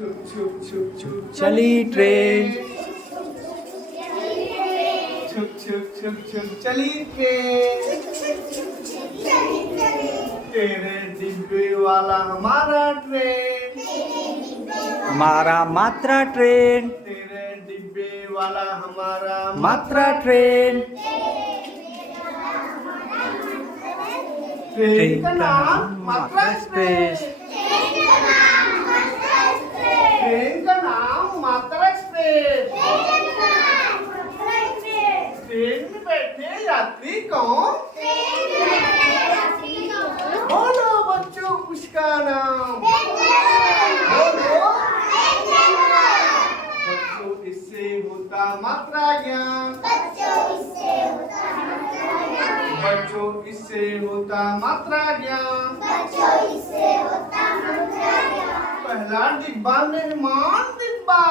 छुक छुक छुक छुक चली ट्रेन, छुक छुक छुक छुक चली ट्रेन, तेरे डिब्बे वाला हमारा ट्रेन, हमारा मात्रा ट्रेन, तेरे डिब्बे वाला हमारा मात्रा ट्रेन, ट्रेन का नाम मात्रा एक्सप्रेस, ट्रेन का नाम मात्रा एक्सप्रेस, ट्रेन में बैठे यात्री कौन? बोलो बच्चों उसका नाम, बोलो बच्चों इससे होता मात्रा ज्ञान, बच्चों इससे होता मात्रा ज्ञान, पहला डिब्बा मेहमान डिब्बा,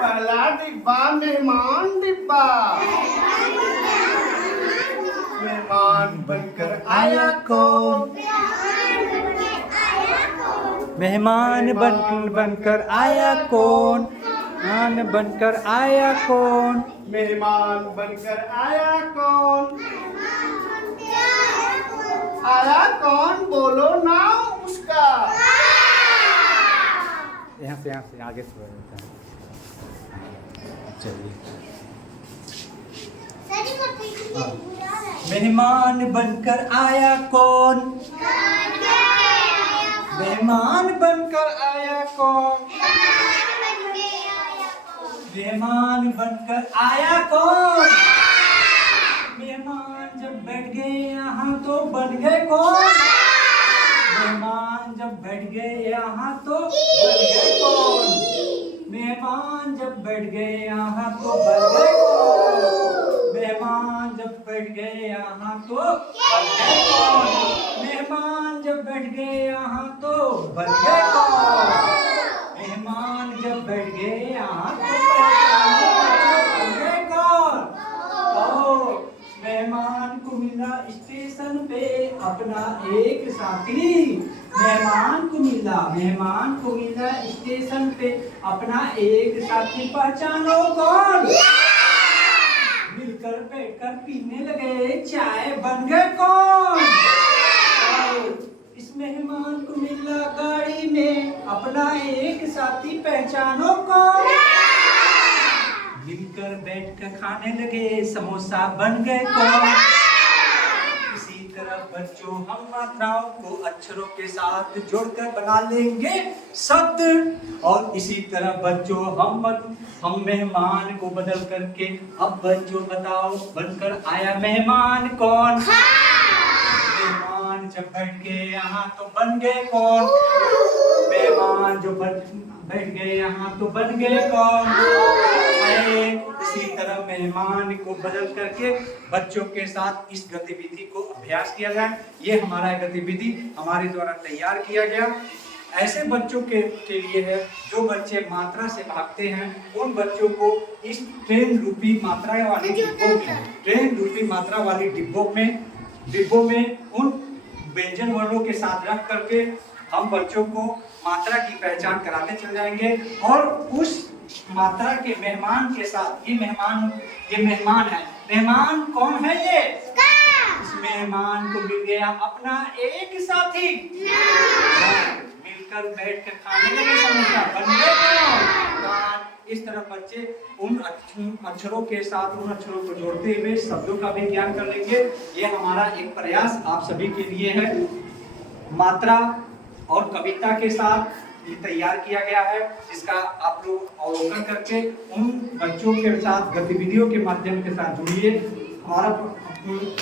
पहला डिब्बा मेहमान डिब्बा, मेहमान बनकर आया कौन? मेहमान बनकर आया कौन? मेहमान बनकर आया कौन? मेहमान बनकर आया कौन? आया कौन? बोलो नाम उसका। यहाँ से आगे से बोलता है। चलिए, मेहमान बनकर आया कौन? मेहमान बनकर आया कौन? मेहमान बनकर आया कौन? मेहमान जब बैठ गए यहाँ तो बन गए कौन? मेहमान जब बैठ गए यहाँ तो बन गए कौन? मेहमान जब बैठ गए यहाँ तो बन गए कौन? मेहमान जब बैठ गए यहाँ तो बन गए कौन? मेहमान जब बैठ गए यहाँ तो बन गए कौन? मेहमान जब बैठ गए यहाँ तो बन गए कौन? ओ, मेहमान को मिला स्टेशन पे अपना एक साथी, मेहमान को मिला स्टेशन पे अपना एक साथी, पहचानो कौन? मिलकर बैठकर पीने लगे चाय, बन गए कौन? इस मेहमान को मिला गाड़ी में अपना एक साथी, पहचानो कौन? मिलकर बैठकर खाने लगे समोसा, बन गए कौन? इसी तरह बच्चों हम मात्राओं को अक्षरों के साथ जोड़कर बना लेंगे शब्द, और इसी तरह बच्चों हम मेहमान को बदल करके, अब बच्चों बताओ बनकर आया मेहमान कौन? मेहमान जब बैठ गए यहाँ तो बन गए कौन? मेहमान जो बैठ गए यहाँ तो बन गए कौन? इसी तरह मेहमान को बदल करके बच्चों के साथ इस गतिविधि को अभ्यास किया जाए। ये हमारा गतिविधि हमारे द्वारा तैयार किया गया। ऐसे बच्चों के लिए है जो बच्चे मात्रा से भागते हैं, उन बच्चों को इस ट्रेन रूपी मात्रा वाली डिब्बों में उन व्यंजन वर्णों के साथ रख करके हम बच्चों को मात्रा की पहचान कराते चल जाएंगे, और उस मात्रा के मेहमान के साथ, ये मेहमान है। मेहमान कौन है? ये इस मेहमान को मिल गया अपना एक साथी, मिलकर बैठ कर खाने लगे समोसा, बन गए। इस तरह बच्चे उन अक्षरों के साथ उन अक्षरों को जोड़ते हुए शब्दों का भी ज्ञान कर लेंगे। ये हमारा एक प्रयास आप सभी के लिए है। मात्रा और कविता के साथ ये तैयार किया गया है, जिसका आप लोग अवलोकन करके उन बच्चों के साथ गतिविधियों के माध्यम के साथ जुड़िए। हमारा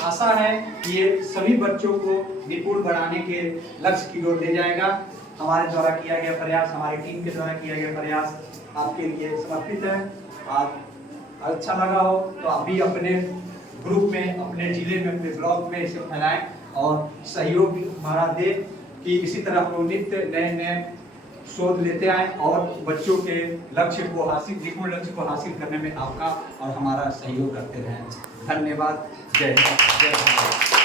आशा है कि ये सभी बच्चों को निपुण बनाने के लक्ष्य की ओर ले जाएगा। हमारे द्वारा किया गया प्रयास, हमारी टीम के द्वारा किया गया प्रयास आपके लिए समर्पित है। आप अच्छा लगा हो तो आप भी अपने ग्रुप में, अपने जिले में, अपने ब्लॉक में इसे फैलाएं और सहयोग हमारा दे कि इसी तरह हम लोग नित्य नए शोध लेते आए और बच्चों के लक्ष्य को हासिल करने में आपका और हमारा सहयोग करते रहें। धन्यवाद। जय हिंद, जय भारत।